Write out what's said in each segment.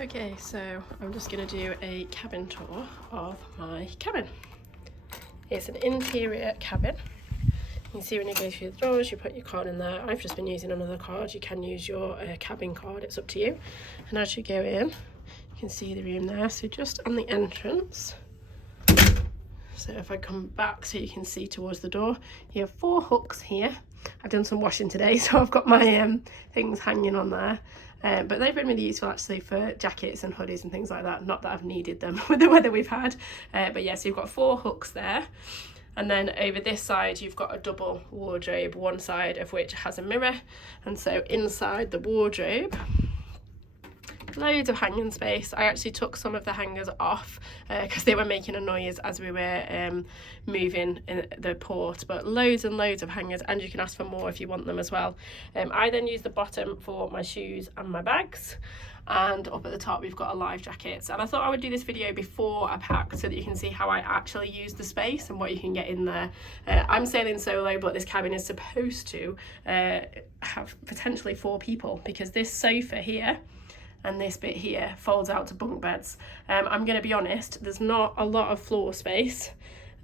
Okay, so I'm just going to do a cabin tour of my cabin. It's an interior cabin. You can see when you go through the doors, you put your card in there. I've just been using another card. You can use your cabin card, it's up to you. And as you go in, you can see the room there. So just on the entrance, so if I come back so you can see towards the door, you have 4 hooks here. I've done some washing today, so I've got my things hanging on there. But they've been really useful actually for jackets and hoodies and things like that. Not that I've needed them with the weather we've had. But yeah, so you've got 4 hooks there. And then over this side, you've got a double wardrobe, one side of which has a mirror. And so inside the wardrobe, loads of hanging space. I actually took some of the hangers off because they were making a noise as we were moving in the port, but loads and loads of hangers, and you can ask for more if you want them as well. I then use the bottom for my shoes and my bags, and up at the top we've got a live jackets. And I thought I would do this video before I packed so that you can see how I actually use the space and what you can get in there. I'm sailing solo, but this cabin is supposed to have potentially 4 people, because this sofa here and this bit here folds out to bunk beds. I'm going to be honest, there's not a lot of floor space,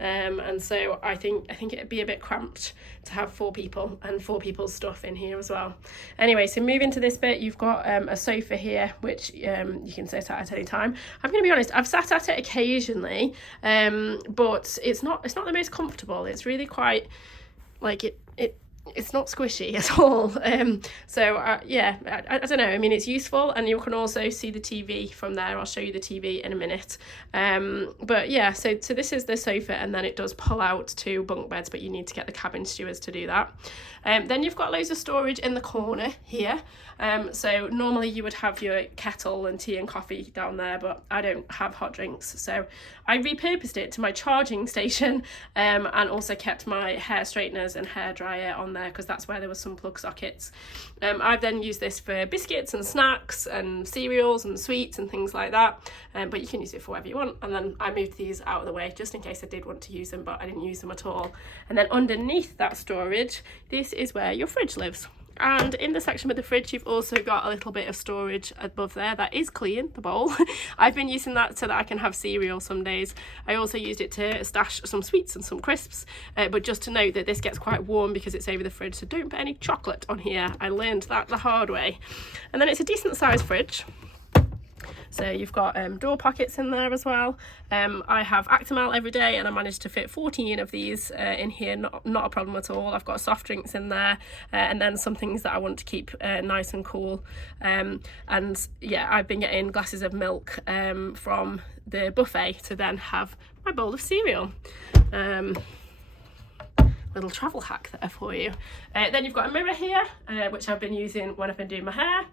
and so I think it'd be a bit cramped to have 4 people and 4 people's stuff in here as well. Anyway, so moving to this bit, you've got a sofa here which you can sit at any time. I'm going to be honest, I've sat at it occasionally, but it's not the most comfortable. It's really quite like it's not squishy at all. Yeah, I don't know. I mean, it's useful, and you can also see the TV from there. I'll show you the TV in a minute. But yeah, so this is the sofa, and then it does pull out to bunk beds, but you need to get the cabin stewards to do that. Then you've got loads of storage in the corner here. So normally you would have your kettle and tea and coffee down there, but I don't have hot drinks, so I repurposed it to my charging station, and also kept my hair straighteners and hair dryer on there because that's where there was some plug sockets. I've then used this for biscuits and snacks and cereals and sweets and things like that, but you can use it for whatever you want. And then I moved these out of the way just in case I did want to use them, but I didn't use them at all. And then underneath that storage, this is where your fridge lives. And in the section with the fridge, you've also got a little bit of storage above there that is clean, the bowl. I've been using that so that I can have cereal some days. I also used it to stash some sweets and some crisps, but just to note that this gets quite warm because it's over the fridge, so don't put any chocolate on here. I learned that the hard way. And then it's a decent sized fridge. So you've got door pockets in there as well. I have Actimel every day, and I managed to fit 14 of these in here, not a problem at all. I've got soft drinks in there, and then some things that I want to keep nice and cool. And yeah, I've been getting glasses of milk from the buffet to then have my bowl of cereal. Little travel hack there for you. Then you've got a mirror here, which I've been using when I've been doing my hair.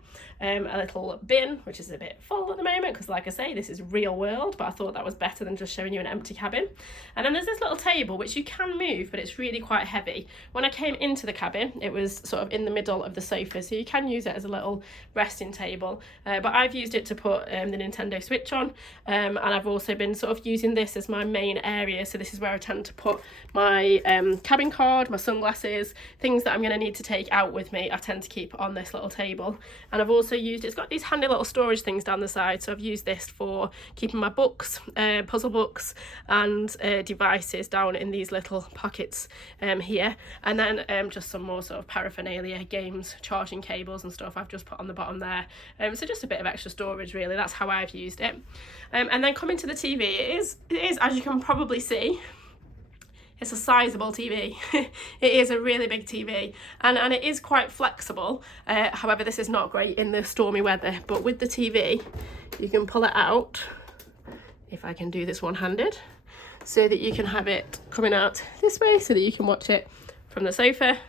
A little bin, which is a bit full at the moment because, like I say, this is real world, but I thought that was better than just showing you an empty cabin. And then there's this little table which you can move, but it's really quite heavy. When I came into the cabin, it was sort of in the middle of the sofa, so you can use it as a little resting table, but I've used it to put the Nintendo Switch on, and I've also been sort of using this as my main area. So this is where I tend to put my cabin card, my sunglasses, things that I'm going to need to take out with me. I tend to keep on this little table. And I've also used, it's got these handy little storage things down the side, so I've used this for keeping my books, puzzle books and devices down in these little pockets here. And then just some more sort of paraphernalia, games, charging cables and stuff I've just put on the bottom there. So just a bit of extra storage really. That's how I've used it. And then coming to the TV, it is, as you can probably see, it's a sizable TV. It is a really big TV, and it is quite flexible. However, this is not great in the stormy weather, but with the TV, you can pull it out, if I can do this one-handed, so that you can have it coming out this way so that you can watch it from the sofa.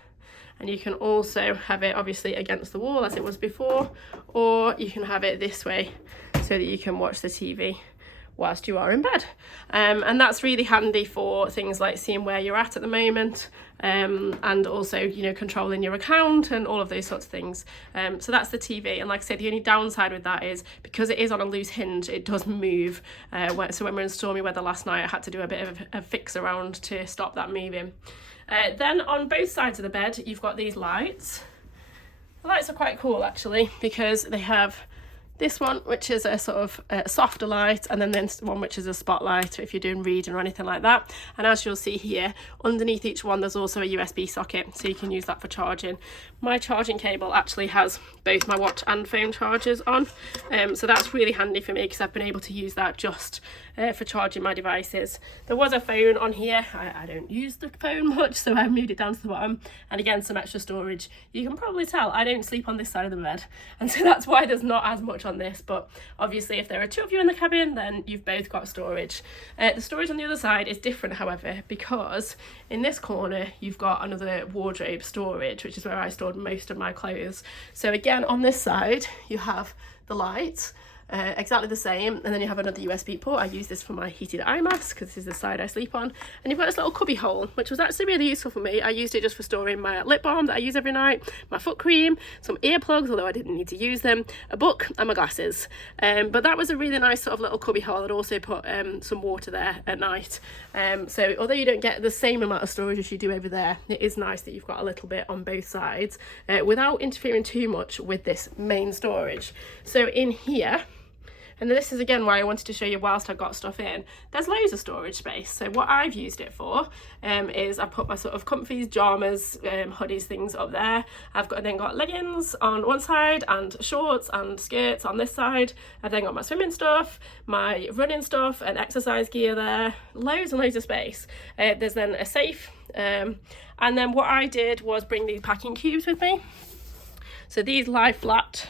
And you can also have it obviously against the wall as it was before, or you can have it this way so that you can watch the TV whilst you are in bed. And that's really handy for things like seeing where you're at the moment, and also, you know, controlling your account and all of those sorts of things. So that's the TV, and like I said, the only downside with that is because it is on a loose hinge, it does move. So when we were in stormy weather last night, I had to do a bit of a fix around to stop that moving. Then on both sides of the bed, you've got these lights. The lights are quite cool actually, because they have this one, which is a sort of softer light, and then this one, which is a spotlight if you're doing reading or anything like that. And as you'll see here, underneath each one, there's also a USB socket, so you can use that for charging. My charging cable actually has both my watch and phone chargers on, so that's really handy for me because I've been able to use that just for charging my devices. There was a phone on here. I don't use the phone much, so I've moved it down to the bottom, and again, some extra storage. You can probably tell I don't sleep on this side of the bed, and so that's why there's not as much on this. But obviously if there are two of you in the cabin, then you've both got storage. The storage on the other side is different, however, because in this corner you've got another wardrobe storage, which is where I stored most of my clothes. So again, on this side you have the light, exactly the same, and then you have another USB port. I use this for my heated eye mask because this is the side I sleep on, and you've got this little cubby hole, which was actually really useful for me. I used it just for storing my lip balm that I use every night, my foot cream, some earplugs, although I didn't need to use them, a book, and my glasses. But that was a really nice sort of little cubby hole. I'd also put some water there at night, so although you don't get the same amount of storage as you do over there, it is nice that you've got a little bit on both sides without interfering too much with this main storage. So in here, and this is again why I wanted to show you whilst I've got stuff in, there's loads of storage space. So what I've used it for is I put my sort of comfies, pyjamas, hoodies, things up there. I've then got leggings on one side and shorts and skirts on this side. I've then got my swimming stuff, my running stuff and exercise gear there. Loads and loads of space. There's then a safe. And then what I did was bring these packing cubes with me. So these lie flat,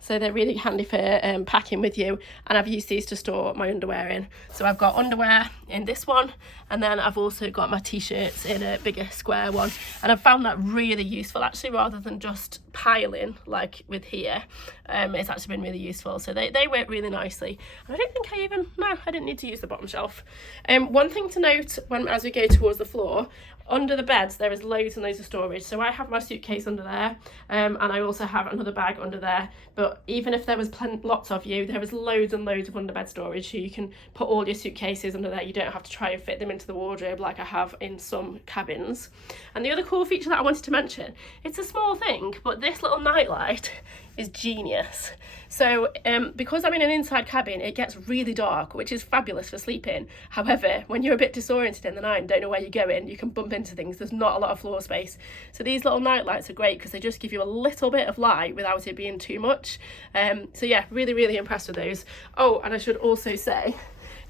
so they're really handy for packing with you, and I've used these to store my underwear in. So I've got underwear in this one, and then I've also got my t-shirts in a bigger square one, and I've found that really useful actually, rather than just piling like with here. It's actually been really useful, so they work really nicely, and I don't think I didn't need to use the bottom shelf. One thing to note as we go towards the floor, under the beds there is loads and loads of storage. So I have my suitcase under there, and I also have another bag under there. But even if there was lots of you, there is loads and loads of underbed storage, so you can put all your suitcases under there. You don't have to try and fit them into the wardrobe like I have in some cabins. And the other cool feature that I wanted to mention, it's a small thing, but this little nightlight is genius. So because I'm in an inside cabin, it gets really dark, which is fabulous for sleeping. However, when you're a bit disoriented in the night and don't know where you're going, you can bump into things. There's not a lot of floor space, so these little night lights are great because they just give you a little bit of light without it being too much. So yeah, really impressed with those. Oh, and I should also say,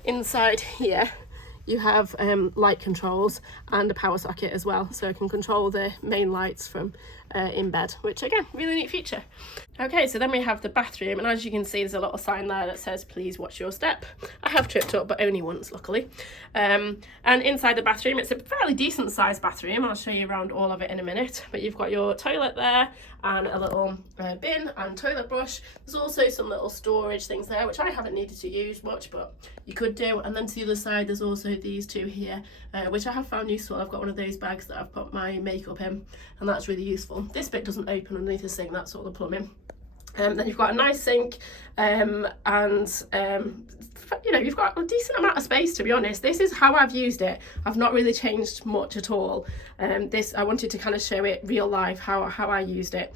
inside here you have light controls and a power socket as well, so I can control the main lights from in bed, which again, really neat feature. Okay, so then we have the bathroom, and as you can see there's a little sign there that says please watch your step. I have tripped up, but only once luckily. And inside the bathroom, it's a fairly decent sized bathroom. I'll show you around all of it in a minute, but you've got your toilet there and a little bin and toilet brush. There's also some little storage things there, which I haven't needed to use much, but you could do. And then to the other side there's also these two here, which I have found useful. I've got one of those bags that I've put my makeup in, and that's really useful. This bit doesn't open underneath the sink, that's all the plumbing. Then you've got a nice sink, and you know, you've got a decent amount of space, to be honest. This is how I've used it. I've not really changed much at all. I wanted to kind of show it real life, how I used it.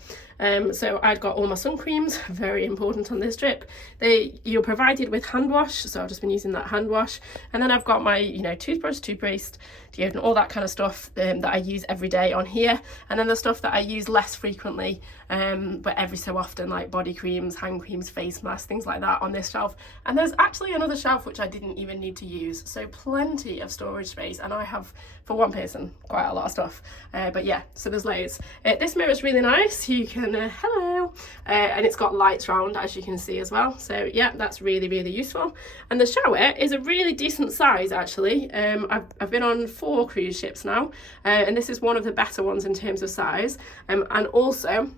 So I'd got all my sun creams, very important on this trip. You're provided with hand wash, so I've just been using that hand wash. And then I've got my, toothbrush, toothpaste, deodorant, all that kind of stuff that I use every day on here. And then the stuff that I use less frequently, but every so often, like body creams, hand creams, face masks, things like that on this shelf. And there's actually another shelf which I didn't even need to use, so plenty of storage space. And I have, for one person, quite a lot of stuff, but yeah, so there's loads. This mirror is really nice. You can hello, and it's got lights round, as you can see as well, so yeah, that's really useful. And the shower is a really decent size actually. I've been on 4 cruise ships now, and this is one of the better ones in terms of size, and also,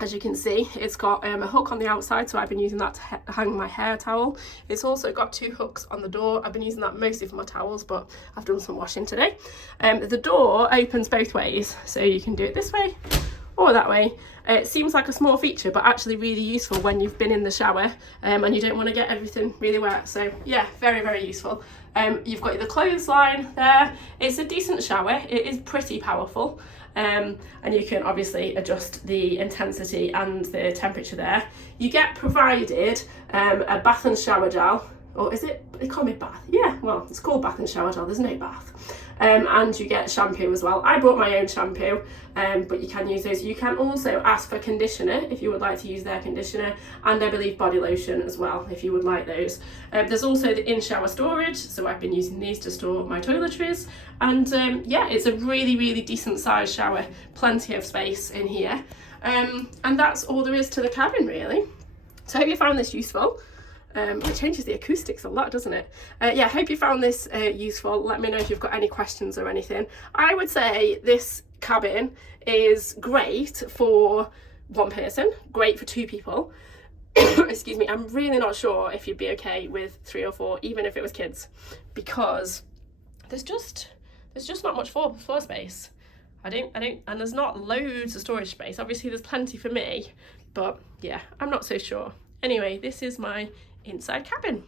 as you can see, it's got a hook on the outside, so I've been using that to hang my hair towel. It's also got 2 hooks on the door. I've been using that mostly for my towels, but I've done some washing today. The door opens both ways, so you can do it this way or that way. It seems like a small feature, but actually really useful when you've been in the shower and you don't want to get everything really wet. So yeah, very useful. You've got the clothesline there. It's a decent shower. It is pretty powerful. and you can obviously adjust the intensity and the temperature there. You get provided a bath and shower gel, or is it, they call me bath? Yeah, well, it's called bath and shower gel, there's no bath. And you get shampoo as well. I brought my own shampoo, but you can use those. You can also ask for conditioner if you would like to use their conditioner, and I believe body lotion as well if you would like those. There's also the in-shower storage, so I've been using these to store my toiletries, and yeah, it's a really decent sized shower, plenty of space in here, and that's all there is to the cabin really. So I hope you found this useful. It changes the acoustics a lot, doesn't it? Yeah, hope you found this useful. Let me know if you've got any questions or anything. I would say this cabin is great for one person, great for 2 people. Excuse me, I'm really not sure if you'd be okay with 3 or 4, even if it was kids, because there's just not much floor space. And there's not loads of storage space. Obviously there's plenty for me, but yeah, I'm not so sure. Anyway, this is my inside cabin.